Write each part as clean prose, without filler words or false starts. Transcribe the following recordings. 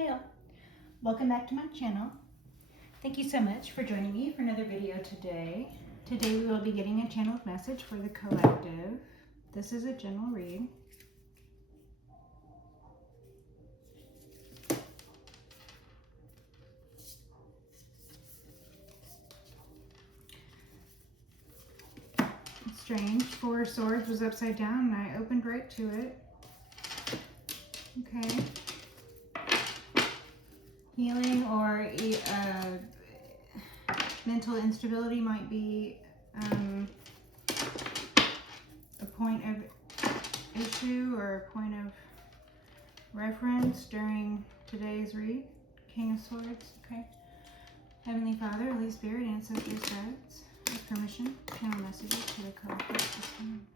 Hey all, welcome back to my channel. Thank you so much for joining me for another video today. Today we will be getting a channeled message for the collective. This is a general read. It's strange, Four of Swords was upside down and I opened right to it. Okay. Healing or mental instability might be a point of issue or a point of reference during today's read. King of Swords, okay. Heavenly Father, Holy Spirit, Ancestors, Guides, with permission, channel messages to the collective this time.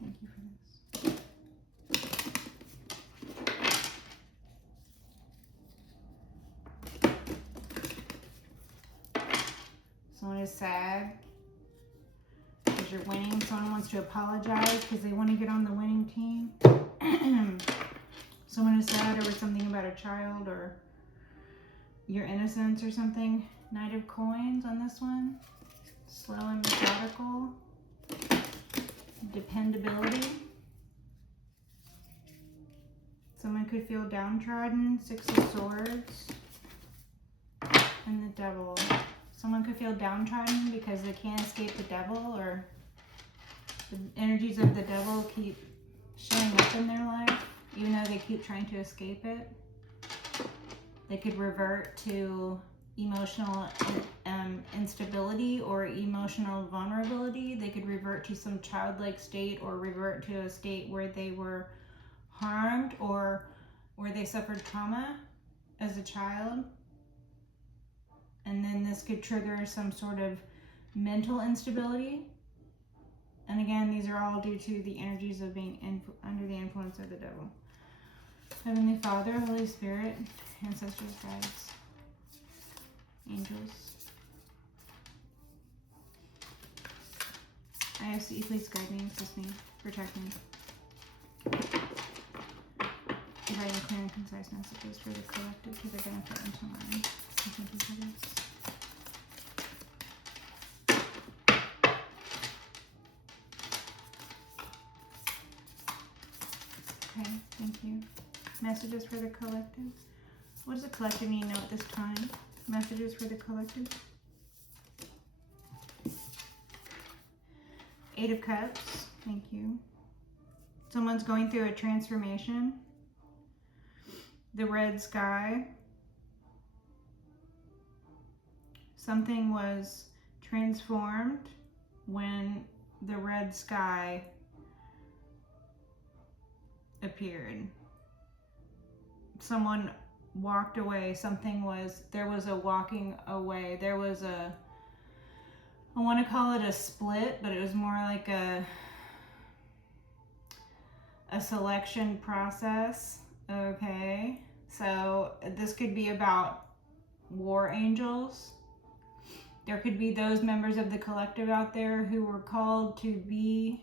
Thank you for this. Someone is sad because you're winning. Someone wants to apologize because they want to get on the winning team. Someone is sad over something about a child or your innocence or something. Knight of Coins on this one. Slow and methodical. Dependability. Someone could feel downtrodden. Six of Swords. And the Devil. Someone could feel downtrodden because they can't escape the devil, or the energies of the devil keep showing up in their life, even though they keep trying to escape it. They could revert to emotional instability or emotional vulnerability. They could revert to some childlike state or revert to a state where they were harmed or where they suffered trauma as a child. And then this could trigger some sort of mental instability. And again, these are all due to the energies of being under the influence of the devil. Heavenly Father, Holy Spirit, Ancestors, Guides, Angels. I ask that you please guide me, assist me, protect me. Providing clear and concise messages for the collective to their benefit and to mine. Thank you for this. Okay, thank you. Messages for the collective. What does the collective need to know at this time? Messages for the collective. Eight of Cups. Thank you. Someone's going through a transformation. The red sky. Something was transformed when the red sky appeared. Someone walked away. There was a walking away. There was I want to call it a split, but it was more like a selection process. Okay, so this could be about war angels. There could be those members of the collective out there who were called to be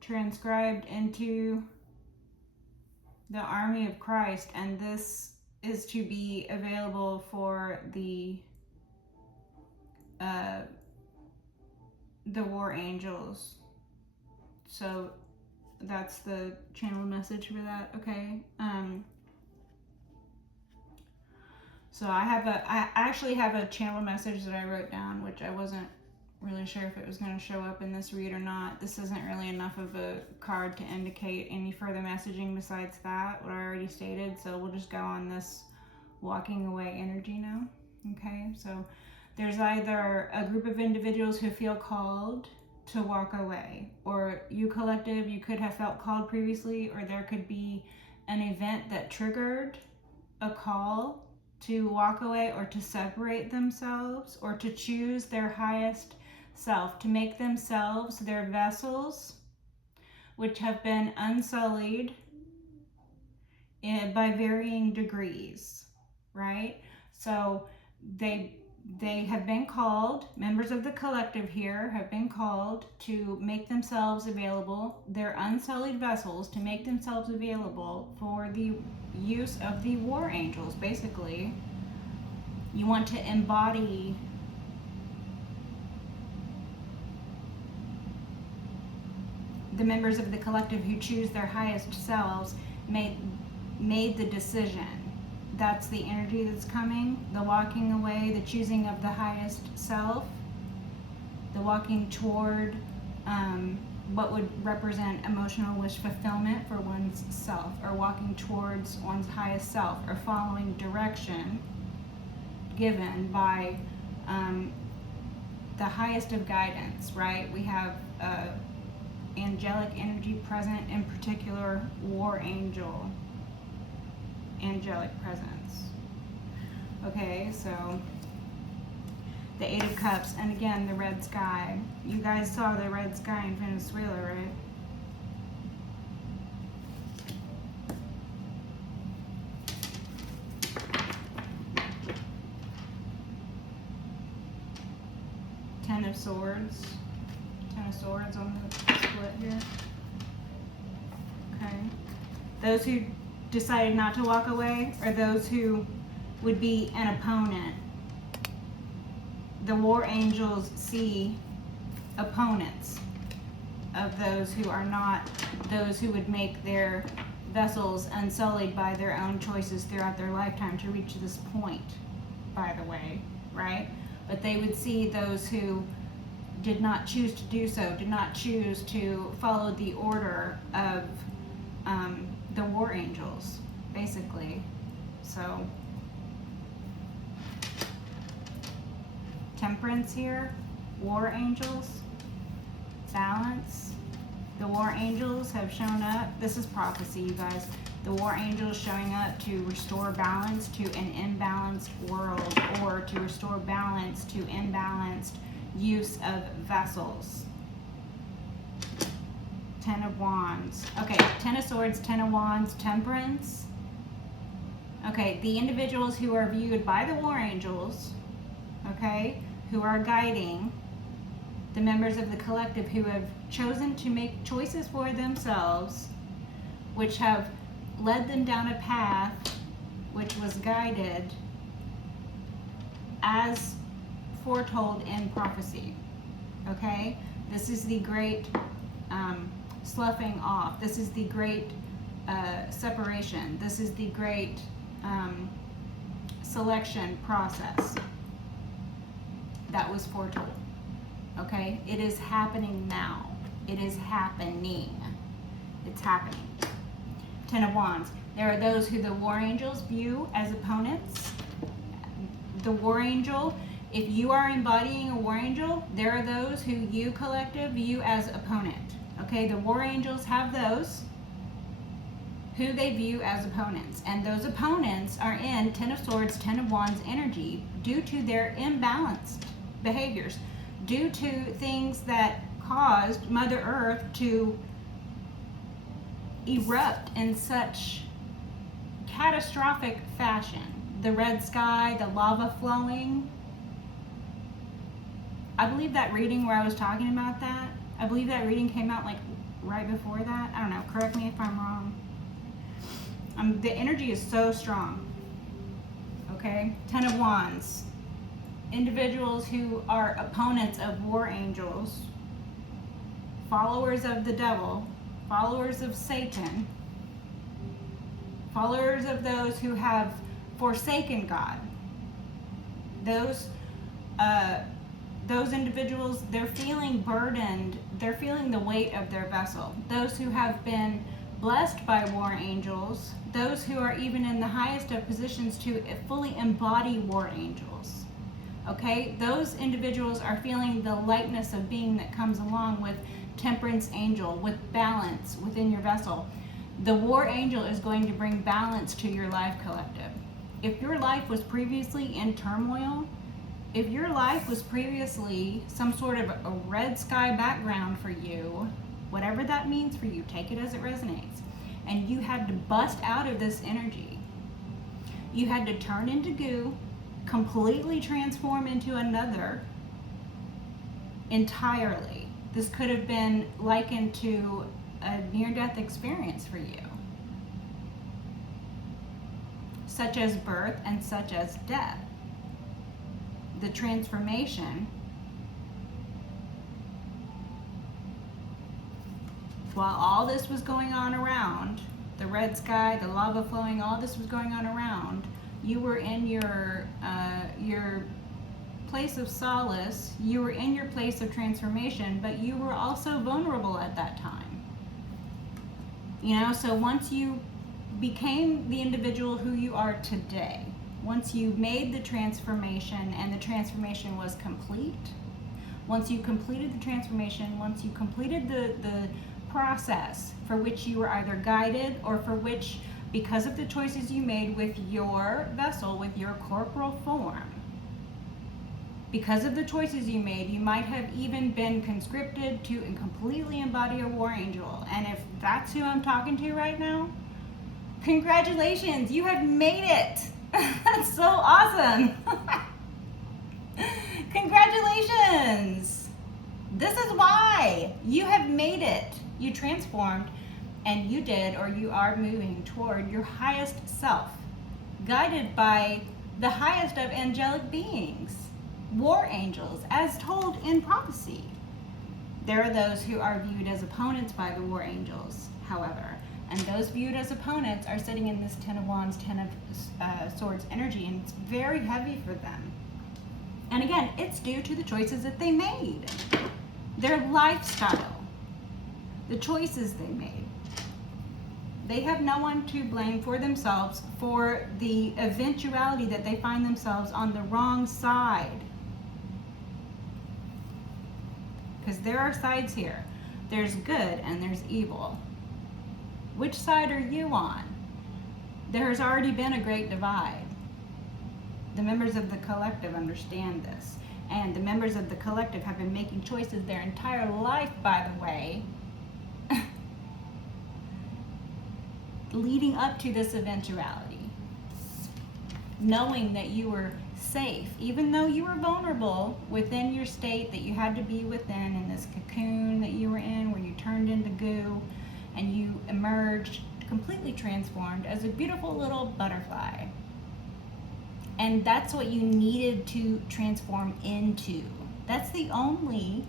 transcribed into the army of Christ, and this is to be available for the war angels. So that's the channel message for that. Okay. So I actually have a channel message that I wrote down, which I wasn't really sure if it was going to show up in this read or not. This isn't really enough of a card to indicate any further messaging besides that, what I already stated. So we'll just go on this walking away energy now. Okay, so there's either a group of individuals who feel called to walk away, or you collective, you could have felt called previously, or there could be an event that triggered a call to walk away or to separate themselves or to choose their highest self, to make themselves their vessels, which have been unsullied by varying degrees, right? So they They have been called, members of the collective here have been called to make themselves available, their unsullied vessels, to make themselves available for the use of the war angels, basically. You want to embody the members of the collective who choose their highest selves made the decision. That's the energy that's coming, the walking away, the choosing of the highest self, the walking toward what would represent emotional wish fulfillment for one's self, or walking towards one's highest self, or following direction given by the highest of guidance, right? We have angelic energy present, in particular war angel, angelic presence. Okay, so the Eight of Cups, and again the red sky. You guys saw the red sky in Venezuela, right? Ten of Swords. Ten of Swords on the split here. Okay. Those who decided not to walk away are those who would be an opponent. The war angels see opponents of those who are not those who would make their vessels unsullied by their own choices throughout their lifetime to reach this point, by the way, right? But they would see those who did not choose to do so, did not choose to follow the order of the war angels, basically. So, Temperance here, war angels, balance. The war angels have shown up. This is prophecy, you guys. The war angels showing up to restore balance to an imbalanced world, or to restore balance to imbalanced use of vessels. Ten of Wands. Okay, Ten of Swords, Ten of Wands, Temperance. Okay, the individuals who are viewed by the war angels, okay, who are guiding the members of the collective who have chosen to make choices for themselves, which have led them down a path which was guided as foretold in prophecy. Okay, this is the great sloughing off. This is the great separation. This is the great selection process that was foretold. Okay, it is happening now. It is happening. It's happening. Ten of Wands. There are those who the war angels view as opponents. The war angel, if you are embodying a war angel, there are those who you collective view as opponent. Okay, the war angels have those who they view as opponents. And those opponents are in Ten of Swords, Ten of Wands energy due to their imbalanced behaviors, due to things that caused Mother Earth to erupt in such catastrophic fashion. The red sky, the lava flowing. I believe that reading where I was talking about that, I believe that reading came out like right before that. I don't know, correct me if I'm wrong. The energy is so strong. Okay, Ten of Wands. Individuals who are opponents of war angels, followers of the devil, followers of Satan, followers of those who have forsaken God. Those individuals, they're feeling burdened, they're feeling the weight of their vessel. Those who have been blessed by war angels, those who are even in the highest of positions to fully embody war angels. Okay, those individuals are feeling the lightness of being that comes along with Temperance angel, with balance within your vessel. The war angel is going to bring balance to your life collective. If your life was previously in turmoil, if your life was previously some sort of a red sky background for you, whatever that means for you, take it as it resonates, and you had to bust out of this energy, you had to turn into goo, completely transform into another entirely. This could have been likened to a near-death experience for you, such as birth and such as death. The transformation, while all this was going on around, the red sky, the lava flowing, all this was going on around, you were in your place of solace, you were in your place of transformation, but you were also vulnerable at that time. You know, so once you became the individual who you are today, once you made the transformation and the transformation was complete, once you completed the transformation, once you completed the process for which you were either guided or for which, because of the choices you made with your vessel, with your corporal form, because of the choices you made, you might have even been conscripted to completely embody a war angel. And if that's who I'm talking to right now, congratulations, you have made it. That's so awesome. Congratulations. This is why you have made it. You transformed, and you did, or you are moving toward your highest self, guided by the highest of angelic beings, war angels, as told in prophecy. There are those who are viewed as opponents by the war angels, however, and those viewed as opponents are sitting in this Ten of Wands, Ten of Swords energy, and it's very heavy for them. And again, it's due to the choices that they made, their lifestyle, the choices they made. They have no one to blame for themselves for the eventuality that they find themselves on the wrong side. Because there are sides here. There's good and there's evil. Which side are you on? There has already been a great divide. The members of the collective understand this. And the members of the collective have been making choices their entire life, by the way, leading up to this eventuality. Knowing that you were safe, even though you were vulnerable within your state that you had to be within, in this cocoon that you were in, where you turned into goo and you emerged completely transformed as a beautiful little butterfly. And that's what you needed to transform into. That's the only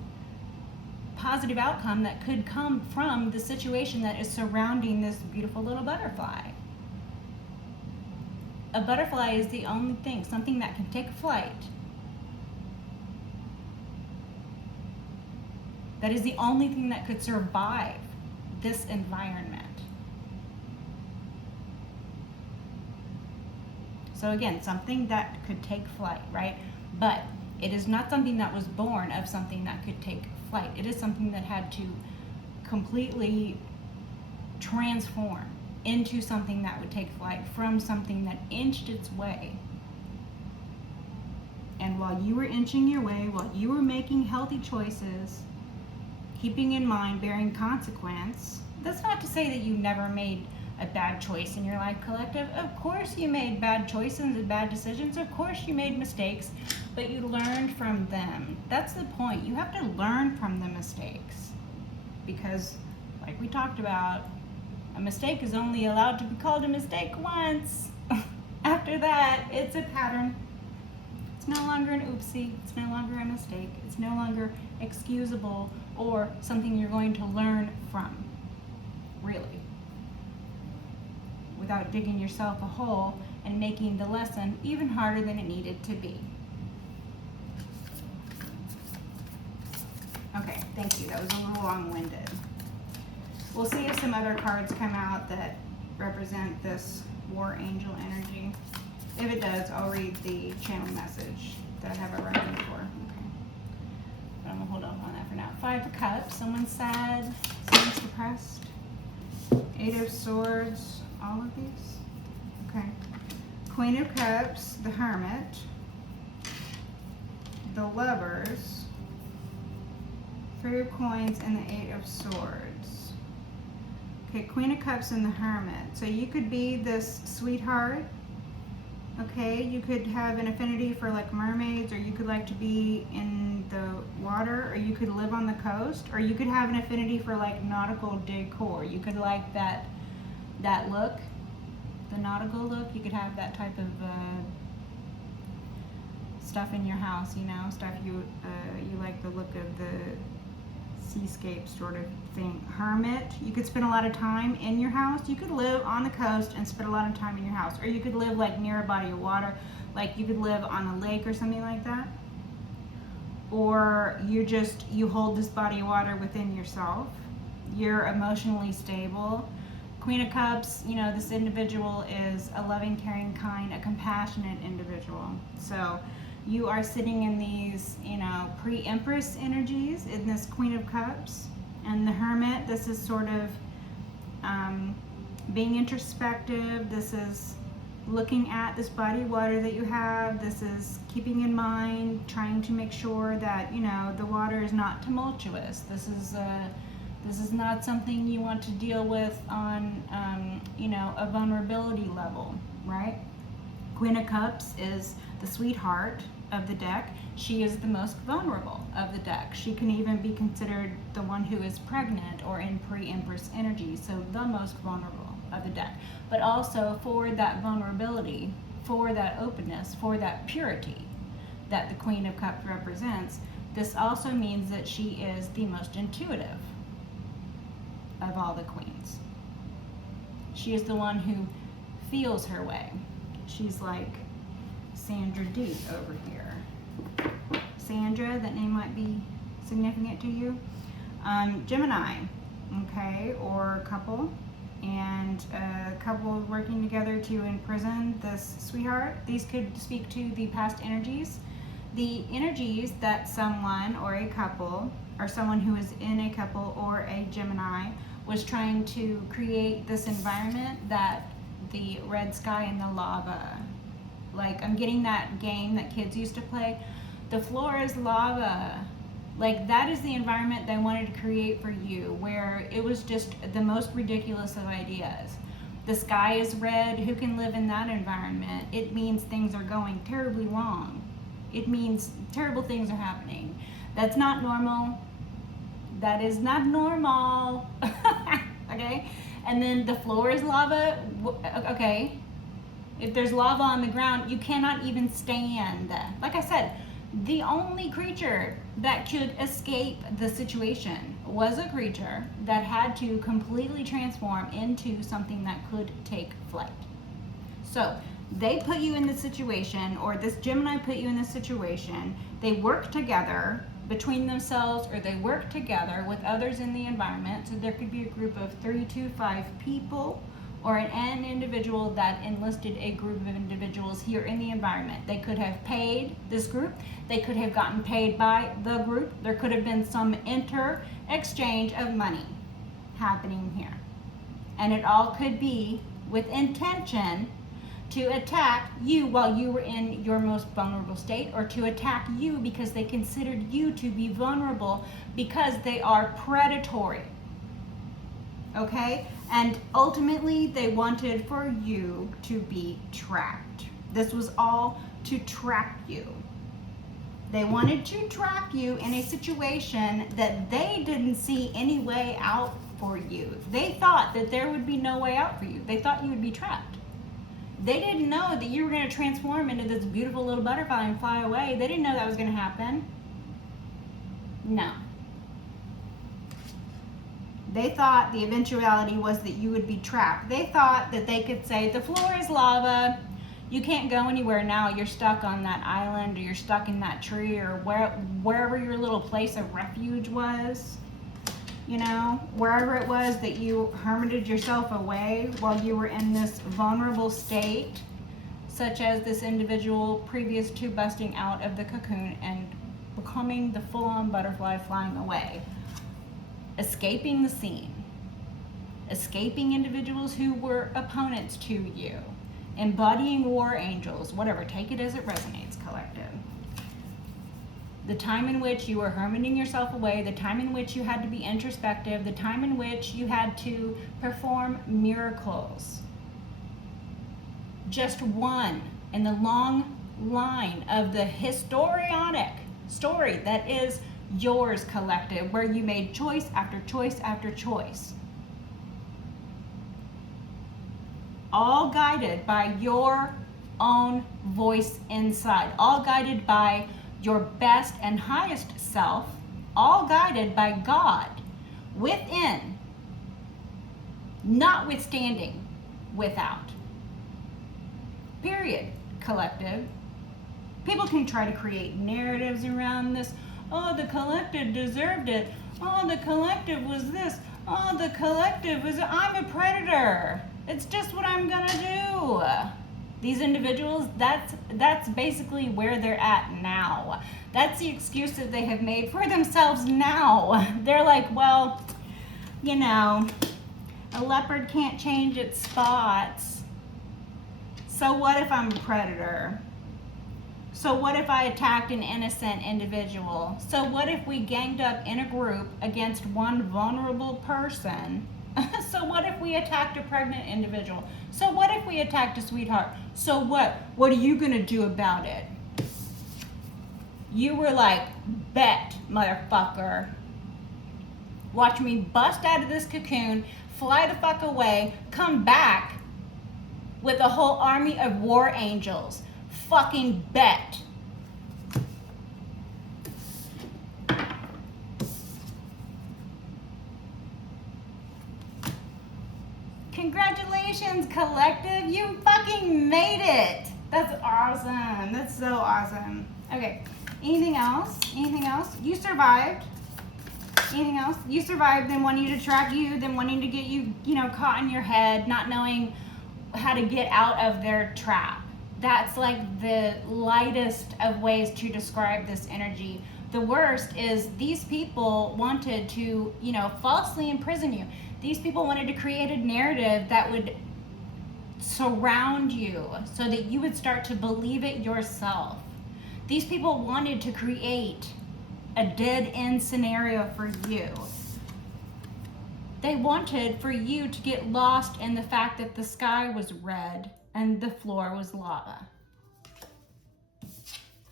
positive outcome that could come from the situation that is surrounding this beautiful little butterfly. A butterfly is the only thing, something that can take flight. That is the only thing that could survive this environment. So again, something that could take flight, right? But it is not something that was born of something that could take flight. It is something that had to completely transform into something that would take flight from something that inched its way. And while you were inching your way, while you were making healthy choices, keeping in mind bearing consequence, that's not to say that you never made a bad choice in your life, collective. Of course you made bad choices and bad decisions. Of course you made mistakes, but you learned from them. That's the point. You have to learn from the mistakes. Because, like we talked about, a mistake is only allowed to be called a mistake once. After that, it's a pattern. It's no longer an oopsie. It's no longer a mistake. It's no longer excusable or something you're going to learn from, really, without digging yourself a hole and making the lesson even harder than it needed to be. Okay, thank you. That was a little long-winded. We'll see if some other cards come out that represent this War Angel energy. If it does, I'll read the channel message that I have it running for. Okay. But I'm gonna hold off on that for now. 5 of Cups. Someone's sad. Someone's depressed. 8 of Swords. All of these? Okay. Queen of Cups. The Hermit. The Lovers. 3 of Coins and the 8 of Swords. Okay, Queen of Cups and the Hermit. So you could be this sweetheart Okay, you could have an affinity for like mermaids, or you could like to be in the water, or you could live on the coast, or you could have an affinity for like nautical decor. You could like that look, the nautical look. You could have that type of stuff in your house, you know, stuff you like the look of the seascape sort of thing. Hermit, you could spend a lot of time in your house. You could live on the coast and spend a lot of time in your house, or you could live like near a body of water, like you could live on a lake or something like that, or you hold this body of water within yourself. You're emotionally stable. Queen of Cups, you know, this individual is a loving, caring, kind, a compassionate individual. So you are sitting in these, you know, pre-Empress energies in this Queen of Cups. And the Hermit, this is sort of being introspective. This is looking at this body of water that you have. This is keeping in mind, trying to make sure that, you know, the water is not tumultuous. This is not something you want to deal with on, you know, a vulnerability level, right? Queen of Cups is the sweetheart of the deck. She is the most vulnerable of the deck. She can even be considered the one who is pregnant or in pre-Empress energy, so the most vulnerable of the deck. But also for that vulnerability, for that openness, for that purity that the Queen of Cups represents, this also means that she is the most intuitive of all the queens. She is the one who feels her way. She's like Sandra D over here. Sandra, that name might be significant to you. Gemini, okay, or couple, and a couple working together to imprison this sweetheart. These could speak to the past energies. The energies that someone or a couple, or someone who is in a couple or a Gemini, was trying to create this environment that the red sky and the lava, like I'm getting that game that kids used to play, the floor is lava. Like that is the environment they wanted to create for you, where it was just the most ridiculous of ideas. The sky is red. Who can live in that environment? It means things are going terribly wrong. It means terrible things are happening. That's not normal. That is not normal. Okay? And then the floor is lava. Okay. If there's lava on the ground, you cannot even stand. Like I said, the only creature that could escape the situation was a creature that had to completely transform into something that could take flight. So they put you in this situation, or this Gemini put you in this situation. They work together between themselves, or they work together with others in the environment. So there could be a group of 3 to 5 people, or an individual that enlisted a group of individuals here in the environment. They could have paid this group. They could have gotten paid by the group. There could have been some exchange of money happening here. And it all could be with intention to attack you while you were in your most vulnerable state, or to attack you because they considered you to be vulnerable because they are predatory. Okay? And ultimately, they wanted for you to be trapped. This was all to trap you. They wanted to trap you in a situation that they didn't see any way out for you. They thought that there would be no way out for you. They thought you would be trapped. They didn't know that you were going to transform into this beautiful little butterfly and fly away. They didn't know that was going to happen. No. They thought the eventuality was that you would be trapped. They thought that they could say, the floor is lava. You can't go anywhere now. You're stuck on that island, or you're stuck in that tree, or wherever your little place of refuge was. You know, wherever it was that you hermited yourself away while you were in this vulnerable state, such as this individual previous to busting out of the cocoon and becoming the full-on butterfly flying away. Escaping the scene. Escaping individuals who were opponents to you. Embodying war angels, whatever, take it as it resonates, collective. The time in which you were hermiting yourself away, the time in which you had to be introspective, the time in which you had to perform miracles. Just one in the long line of the histrionic story that is yours, collective, where you made choice after choice after choice. All guided by your own voice inside, all guided by your best and highest self, all guided by God within, notwithstanding without. Period, collective. People can try to create narratives around this. Oh, the collective deserved it. Oh, the collective was this. Oh, the collective was, I'm a predator. It's just what I'm gonna do. These individuals, that's basically where they're at now. That's the excuse that they have made for themselves now. They're like, well, you know, a leopard can't change its spots. So what if I'm a predator? So what if I attacked an innocent individual? So what if we ganged up in a group against one vulnerable person? So what if we attacked a pregnant individual? So what if we attacked a sweetheart? So what? What are you gonna do about it? You were like, bet, motherfucker. Watch me bust out of this cocoon, fly the fuck away, come back with a whole army of war angels. Fucking bet. Congratulations, collective. You fucking made it. That's awesome. That's so awesome. Okay. Anything else? Anything else? You survived. Anything else? You survived them wanting to trap you, them wanting to get you, caught in your head, not knowing how to get out of their trap. That's like the lightest of ways to describe this energy. The worst is these people wanted to, falsely imprison you. These people wanted to create a narrative that would surround you so that you would start to believe it yourself. These people wanted to create a dead end scenario for you. They wanted for you to get lost in the fact that the sky was red and the floor was lava.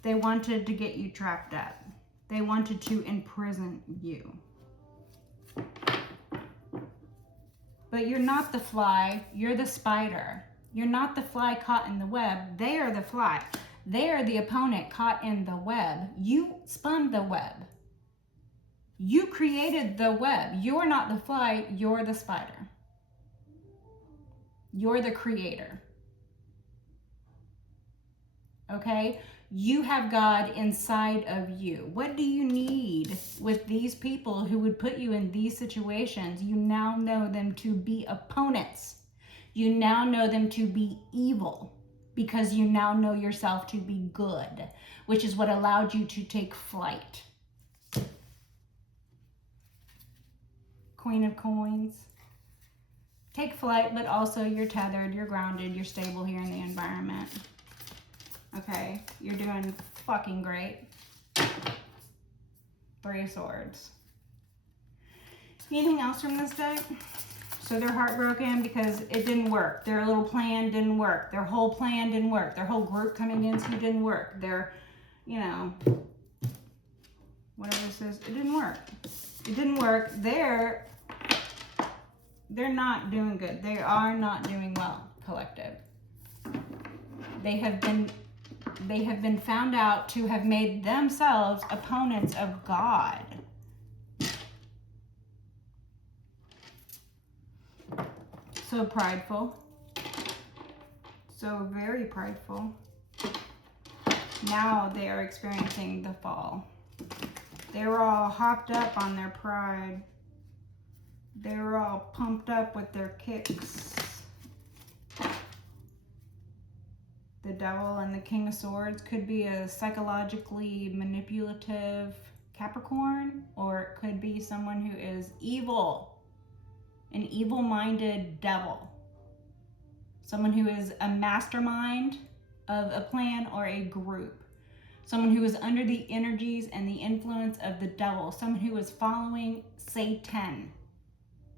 They wanted to get you trapped up. They wanted to imprison you. But you're not the fly, you're the spider. You're not the fly caught in the web, they are the fly. They are the opponent caught in the web. You spun the web. You created the web. You're not the fly, you're the spider. You're the creator. Okay? You have God inside of you. What do you need with these people who would put you in these situations? You now know them to be opponents. You now know them to be evil because you now know yourself to be good, which is what allowed you to take flight. Queen of Coins. Take flight, but also you're tethered, you're grounded, you're stable here in the environment. Okay, you're doing fucking great. Three of Swords. Anything else from this deck? So they're heartbroken because it didn't work. Their little plan didn't work. Their whole plan didn't work. Their whole group coming against you didn't work. Their, whatever this is, it didn't work. It didn't work. They're not doing good. They are not doing well, collective. They have been found out to have made themselves opponents of God. So prideful. So very prideful. Now they are experiencing the fall. They were all hopped up on their pride. They were all pumped up with their kicks. The Devil and the King of Swords could be a psychologically manipulative Capricorn, or it could be someone who is evil, an evil-minded devil. Someone who is a mastermind of a plan or a group. Someone who is under the energies and the influence of the devil. Someone who is following Satan.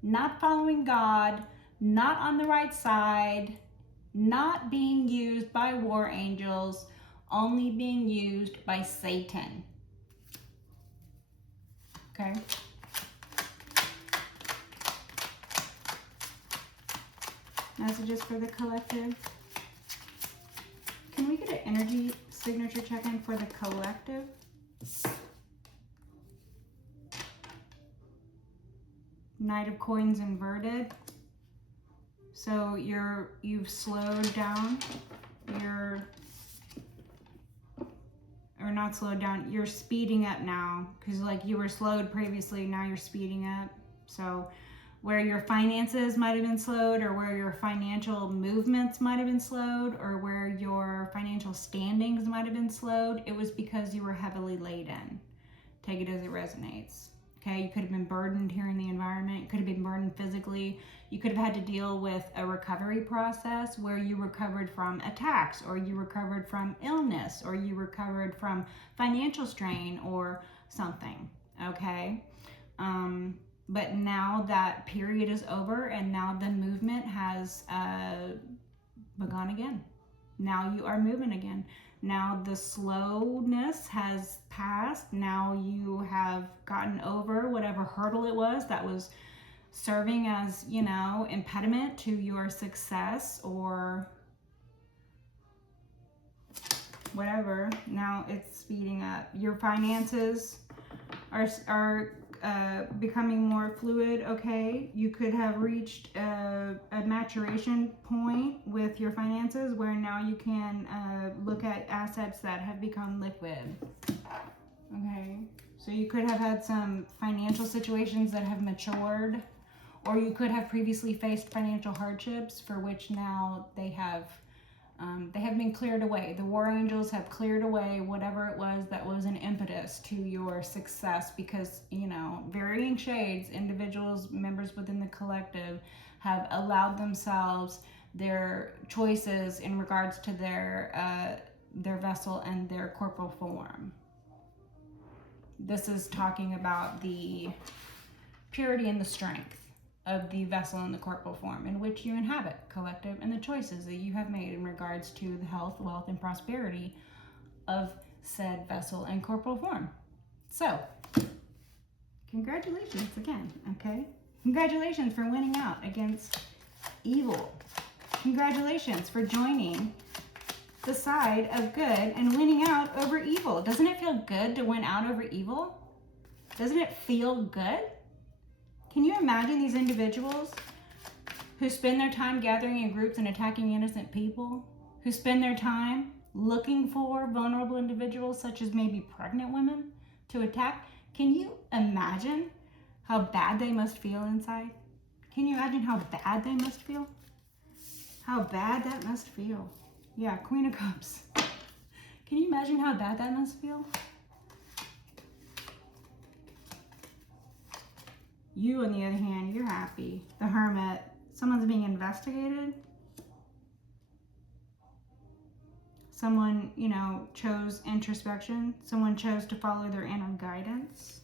Not following God, not on the right side, not being used by war angels, only being used by Satan. Okay? Messages for the collective. Can we get an energy signature check-in for the collective? Knight of Coins inverted. So you've slowed down. Or not slowed down, you're speeding up now. Because like you were slowed previously, now you're speeding up. So where your finances might have been slowed, or where your financial movements might have been slowed, or where your financial standings might have been slowed, it was because you were heavily laden. Take it as it resonates. Okay, you could have been burdened here in the environment. You could have been burdened physically. You could have had to deal with a recovery process where you recovered from attacks, or you recovered from illness, or you recovered from financial strain or something. Okay. But now that period is over, and now the movement has begun again. Now you are moving again. Now the slowness has passed. Now you have gotten over whatever hurdle it was that was serving as, impediment to your success or whatever. Now it's speeding up. Your finances are becoming more fluid. Okay, you could have reached a maturation point with your finances where now you can look at assets that have become liquid. Okay, so you could have had some financial situations that have matured, or you could have previously faced financial hardships for which now they have been cleared away. The war angels have cleared away whatever it was that was an impetus to your success, because, varying shades, individuals, members within the collective have allowed themselves their choices in regards to their vessel and their corporal form. This is talking about the purity and the strength of the vessel and the corporal form in which you inhabit, collective, and the choices that you have made in regards to the health, wealth, and prosperity of said vessel and corporal form. So, congratulations again, okay? Congratulations for winning out against evil. Congratulations for joining the side of good and winning out over evil. Doesn't it feel good to win out over evil? Doesn't it feel good? Can you imagine these individuals who spend their time gathering in groups and attacking innocent people, who spend their time looking for vulnerable individuals such as maybe pregnant women to attack? Can you imagine how bad they must feel inside? Can you imagine how bad they must feel? How bad that must feel. Yeah, Queen of Cups. Can you imagine how bad that must feel? You, on the other hand, you're happy. The Hermit. Someone's being investigated. Someone, chose introspection. Someone chose to follow their inner guidance.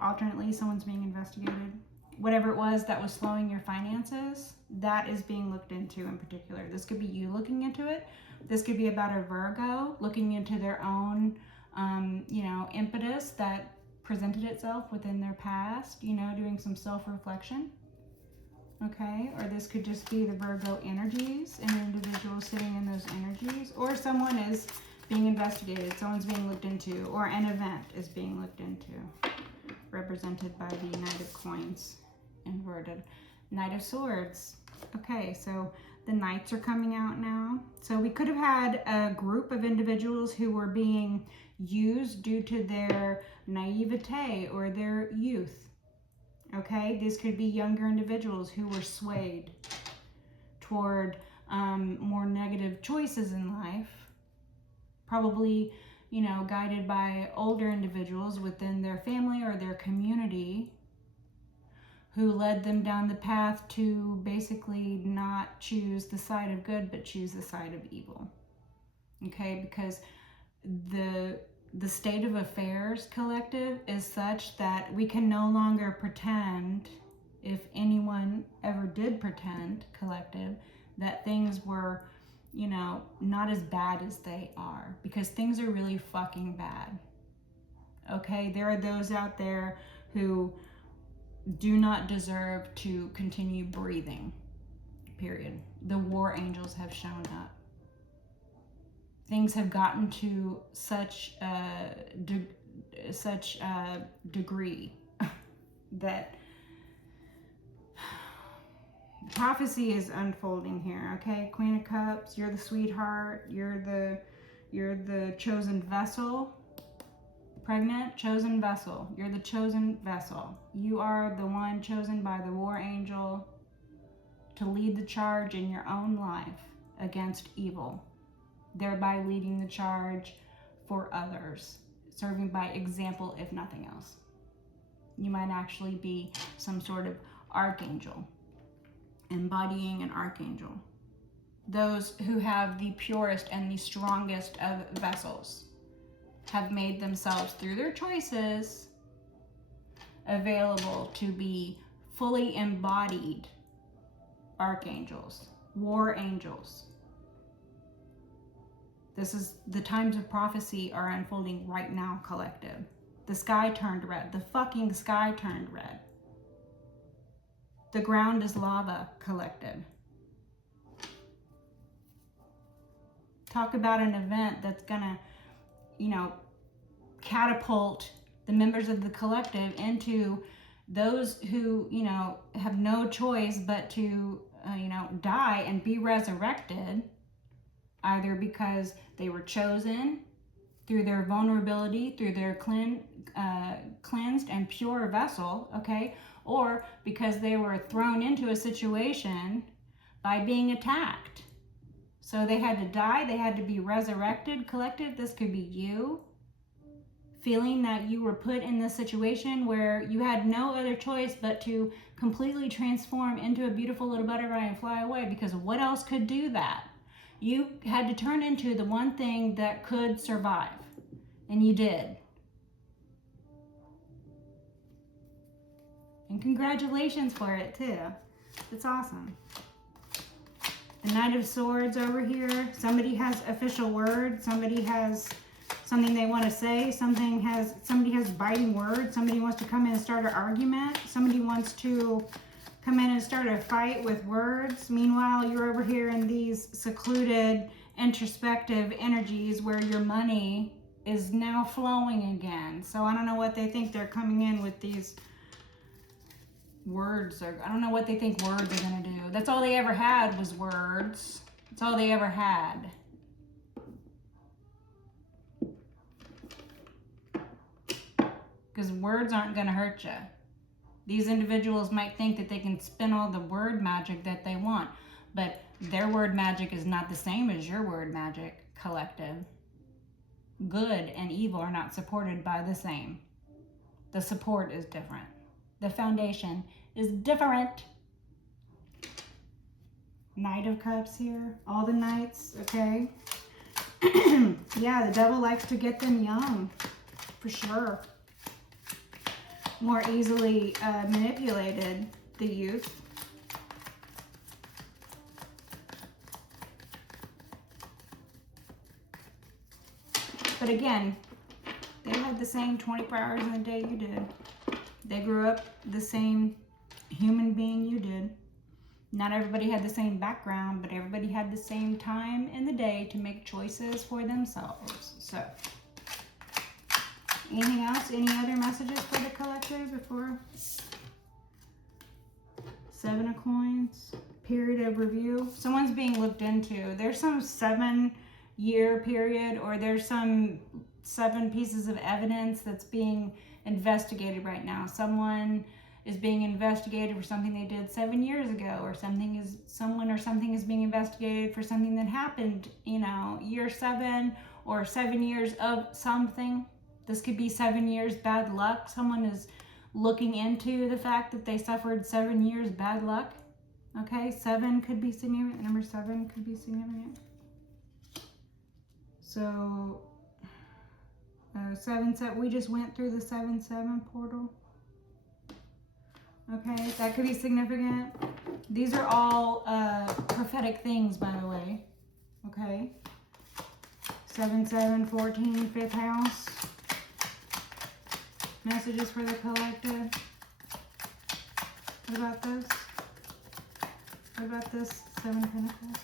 Alternately, someone's being investigated. Whatever it was that was slowing your finances, that is being looked into in particular. This could be you looking into it. This could be about a Virgo looking into their own, impetus that presented itself within their past, doing some self-reflection. Okay, or this could just be the Virgo energies and an individual sitting in those energies, or someone is being investigated, someone's being looked into, or an event is being looked into, represented by the Knight of Coins inverted. Knight of Swords. Okay, so the Knights are coming out now. So we could have had a group of individuals who were being used due to their naivete or their youth. Okay, these could be younger individuals who were swayed toward more negative choices in life, probably, guided by older individuals within their family or their community who led them down the path to basically not choose the side of good, but choose the side of evil. Okay, because the state of affairs, collective, is such that we can no longer pretend, if anyone ever did pretend, collective, that things were, you know, not as bad as they are, because things are really fucking bad. Okay, there are those out there who do not deserve to continue breathing, period. The war angels have shown up. Things have gotten to such a degree that prophecy is unfolding here. Okay, Queen of Cups, you're the sweetheart, you're the chosen vessel. Pregnant, chosen vessel. You're the chosen vessel. You are the one chosen by the war angel to lead the charge in your own life against evil, thereby leading the charge for others, serving by example, if nothing else. You might actually be some sort of archangel, embodying an archangel. Those who have the purest and the strongest of vessels have made themselves, through their choices, available to be fully embodied archangels, war angels. This is the times of prophecy are unfolding right now, collective. The sky turned red. The fucking sky turned red. The ground is lava, collective. Talk about an event that's gonna, you know, catapult the members of the collective into those who, you know, have no choice but to, you know, die and be resurrected, either because they were chosen through their vulnerability, through their cleansed and pure vessel, okay, or because they were thrown into a situation by being attacked. So they had to die, they had to be resurrected, collective. This could be you, feeling that you were put in this situation where you had no other choice but to completely transform into a beautiful little butterfly and fly away, because what else could do that? You had to turn into the one thing that could survive, and you did. And congratulations for it too. It's awesome. The Knight of Swords over here. Somebody has official word. Somebody has something they want to say. Somebody has biting words. Somebody wants to come in and start an argument. Somebody wants to come in and start a fight with words. Meanwhile, you're over here in these secluded, introspective energies where your money is now flowing again. So I don't know what they think they're coming in with these words. Or I don't know what they think words are going to do. That's all they ever had was words. That's all they ever had. Because words aren't going to hurt you. These individuals might think that they can spin all the word magic that they want, but their word magic is not the same as your word magic, collective. Good and evil are not supported by the same. The support is different. The foundation is different. Knight of Cups here. All the knights, okay? Yeah, the devil likes to get them young, for sure. More easily manipulated, the youth. But again, they had the same 24 hours in a day you did. They grew up the same human being you did. Not everybody had the same background, but everybody had the same time in the day to make choices for themselves. So, anything else? Any other messages for the collective before? Seven of Coins. Period of review. Someone's being looked into. There's some 7-year period, or there's some 7 pieces of evidence that's being investigated right now. Someone is being investigated for something they did 7 years ago, or something is being investigated for something that happened, you know, year 7 or 7 years of something. This could be 7 years bad luck. Someone is looking into the fact that they suffered 7 years bad luck. Okay, 7 could be significant. Number 7 could be significant. So 7, we just went through the 7-7 portal. Okay, that could be significant. These are all prophetic things, by the way. Okay. 7, 7, 14, 5th house. Messages for the collective. What about this? What about this? 7 Pentacles.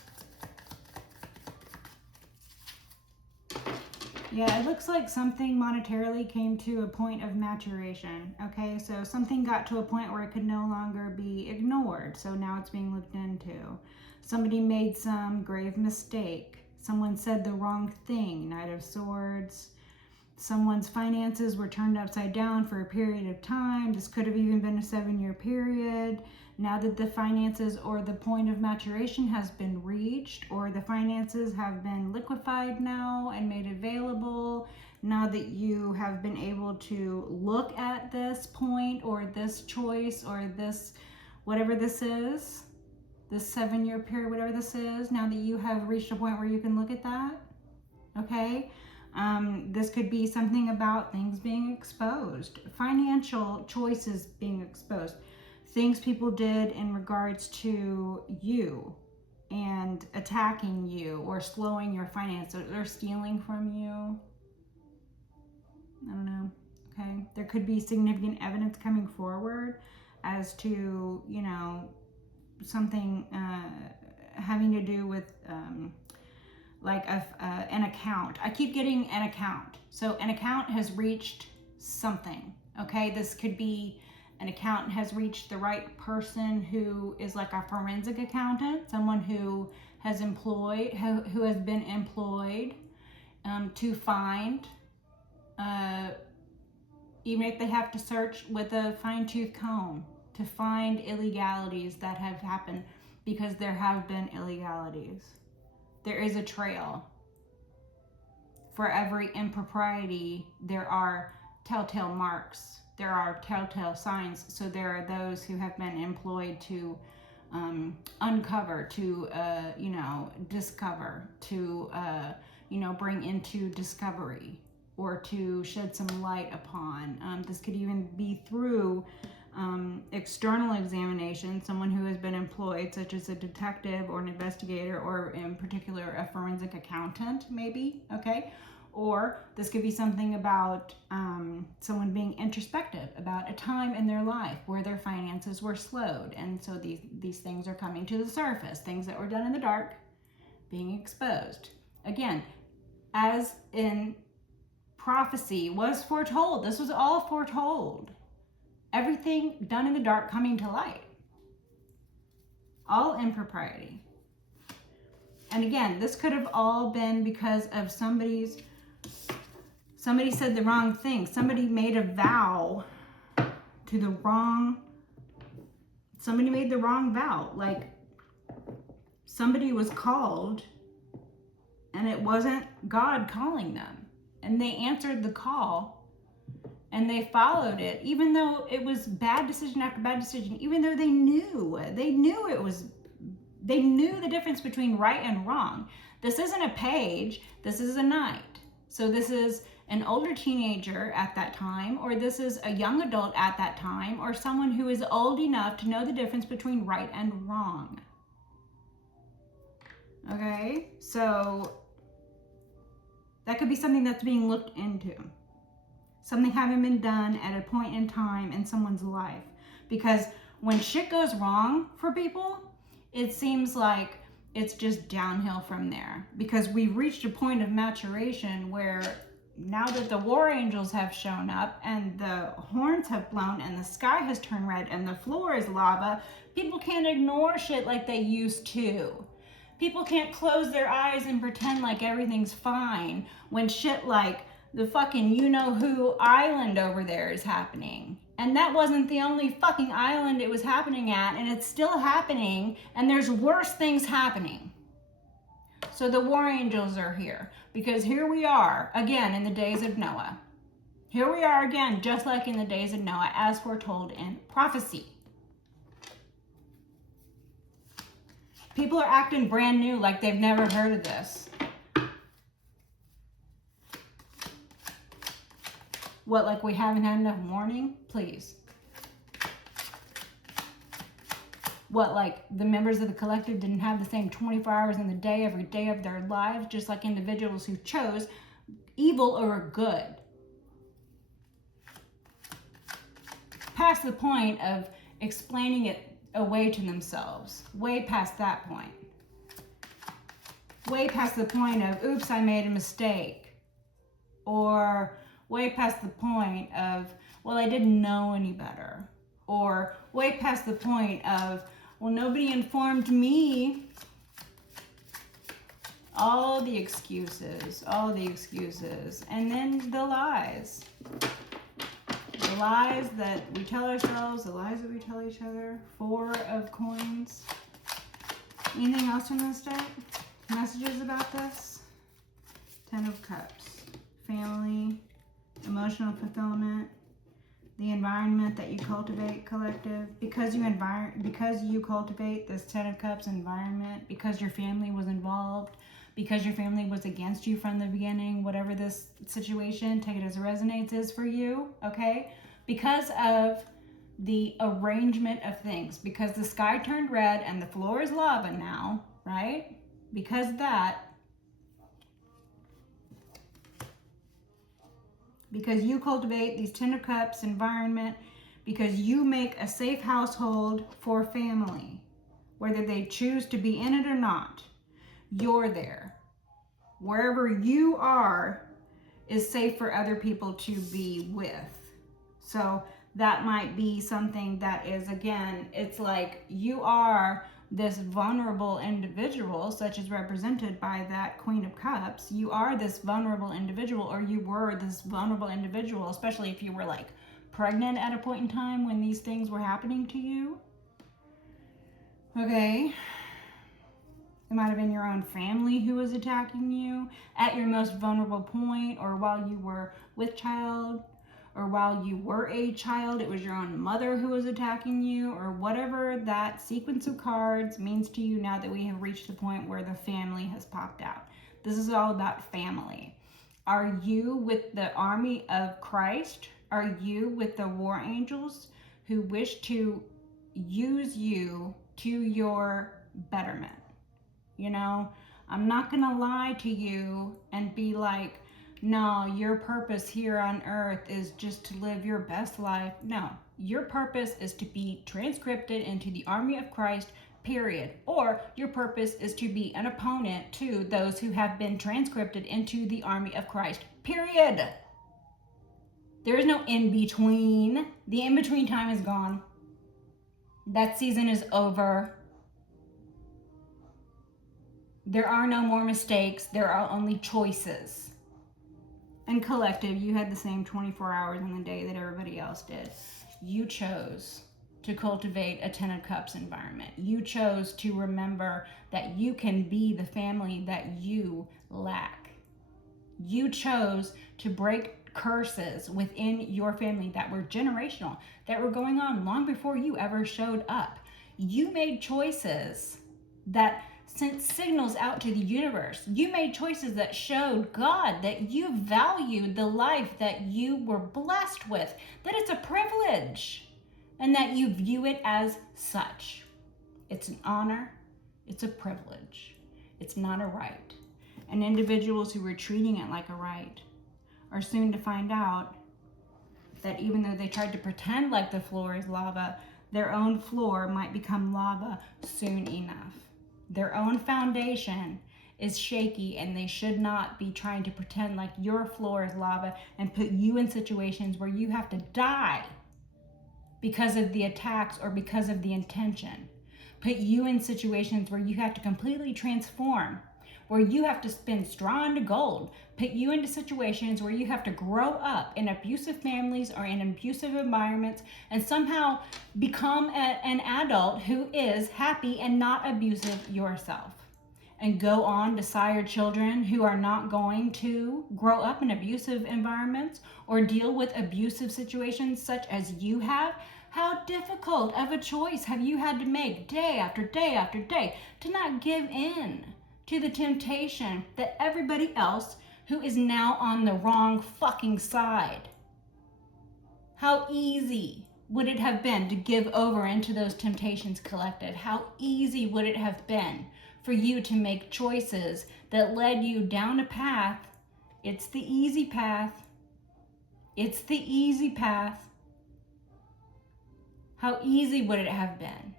Yeah, it looks like something monetarily came to a point of maturation. Okay, so something got to a point where it could no longer be ignored. So now it's being looked into. Somebody made some grave mistake. Someone said the wrong thing. Knight of Swords. Someone's finances were turned upside down for a period of time. This could have even been a 7-year period. Now that the finances or the point of maturation has been reached, or the finances have been liquefied now and made available, now that you have been able to look at this point or this choice or this, whatever this is, this 7-year period, whatever this is, now that you have reached a point where you can look at that, okay? This could be something about things being exposed, financial choices being exposed, things people did in regards to you and attacking you or slowing your finances or stealing from you. I don't know. Okay. There could be significant evidence coming forward as to, you know, something having to do with like an account. I keep getting an account. So an account has reached something. Okay. This could be an account has reached the right person who is like a forensic accountant, someone who has employed, who has been employed to find, even if they have to search with a fine-tooth comb to find illegalities that have happened, because there have been illegalities. There is a trail. For every impropriety, there are telltale marks. There are telltale signs. So there are those who have been employed to uncover, to, you know, discover, to, you know, bring into discovery or to shed some light upon. This could even be through external examination, someone who has been employed, such as a detective or an investigator, or in particular a forensic accountant, maybe, okay? Or this could be something about someone being introspective about a time in their life where their finances were slowed, and so these things are coming to the surface, things that were done in the dark being exposed. Again, as in prophecy was foretold, this was all foretold. Everything done in the dark coming to light. All impropriety. And again, this could have all been because of somebody said the wrong thing. Somebody made a vow to the wrong, somebody made the wrong vow. Like somebody was called and it wasn't God calling them. And they answered the call and they followed it, even though it was bad decision after bad decision, even though they knew the difference between right and wrong. This isn't a page, this is a knight. So this is an older teenager at that time, or this is a young adult at that time, or someone who is old enough to know the difference between right and wrong. Okay, so that could be something that's being looked into. Something having been done at a point in time in someone's life. Because when shit goes wrong for people, it seems like it's just downhill from there. Because we've reached a point of maturation where now that the war angels have shown up and the horns have blown and the sky has turned red and the floor is lava, people can't ignore shit like they used to. People can't close their eyes and pretend like everything's fine when shit like the fucking you-know-who island over there is happening. And that wasn't the only fucking island it was happening at, and it's still happening, and there's worse things happening. So the war angels are here, because here we are, again, in the days of Noah. Here we are again, just like in the days of Noah, as foretold in prophecy. People are acting brand new, like they've never heard of this. What, like we haven't had enough warning? Please. What, like the members of the collective didn't have the same 24 hours in the day every day of their lives, just like individuals who chose evil or good. Past the point of explaining it away to themselves. Way past that point. Way past the point of, oops, I made a mistake. Or way past the point of, well, I didn't know any better. Or way past the point of, well, nobody informed me. All the excuses. And then the lies. The lies that we tell ourselves, the lies that we tell each other. 4 of coins. Anything else from this deck? Messages about this? 10 of cups. Family, emotional fulfillment, the environment that you cultivate, collective. Because you cultivate this 10 of cups environment, because your family was involved, because your family was against you from the beginning, whatever this situation, take it as it resonates, is for you, okay? Because of the arrangement of things, because the sky turned red and the floor is lava now, right? Because of that, because you cultivate these 10 of cups environment, because you make a safe household for family, whether they choose to be in it or not, you're there. Wherever you are is safe for other people to be with. So that might be something that is, again, it's like you are this vulnerable individual, such as represented by that Queen of Cups. You are this vulnerable individual, or you were this vulnerable individual, especially if you were like pregnant at a point in time when these things were happening to you. Okay. It might have been your own family who was attacking you at your most vulnerable point, or while you were with child, or while you were a child, it was your own mother who was attacking you, or whatever that sequence of cards means to you now that we have reached the point where the family has popped out. This is all about family. Are you with the army of Christ? Are you with the war angels who wish to use you to your betterment? You know, I'm not going to lie to you and be like, no, your purpose here on earth is just to live your best life. No, your purpose is to be transcripted into the army of Christ, period. Or your purpose is to be an opponent to those who have been transcripted into the army of Christ, period. There is no in-between. The in-between time is gone. That season is over. There are no more mistakes. There are only choices. And collective, you had the same 24 hours in the day that everybody else did. You chose to cultivate a 10 of cups environment. You chose to remember that you can be the family that you lack. You chose to break curses within your family that were generational, that were going on long before you ever showed up. You made choices that sent signals out to the universe. You made choices that showed God that you valued the life that you were blessed with, that it's a privilege, and that you view it as such. It's an honor, it's a privilege, it's not a right. And individuals who were treating it like a right are soon to find out that even though they tried to pretend like the floor is lava, their own floor might become lava soon enough. Their own foundation is shaky, and they should not be trying to pretend like your floor is lava and put you in situations where you have to die because of the attacks or because of the intention. Put you in situations where you have to completely transform, where you have to spin straw into gold. Put you into situations where you have to grow up in abusive families or in abusive environments and somehow become an adult who is happy and not abusive yourself. And go on to sire children who are not going to grow up in abusive environments or deal with abusive situations such as you have. How difficult of a choice have you had to make day after day after day to not give in to the temptation that everybody else who is now on the wrong fucking side? How easy would it have been to give over into those temptations collected? How easy would it have been for you to make choices that led you down a path? It's the easy path. It's the easy path. How easy would it have been?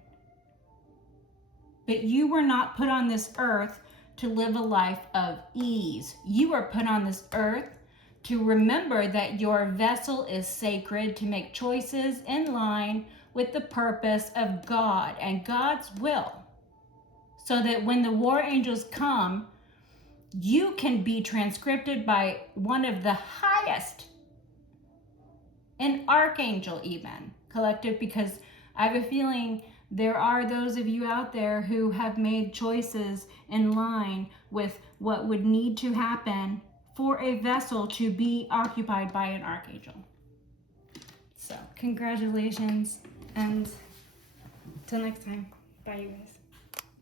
But you were not put on this earth to live a life of ease. You are put on this earth to remember that your vessel is sacred, to make choices in line with the purpose of God and God's will, so that when the war angels come, you can be transcribed by one of the highest, an archangel even, collective, because I have a feeling there are those of you out there who have made choices in line with what would need to happen for a vessel to be occupied by an archangel. So, congratulations, and till next time. Bye, you guys.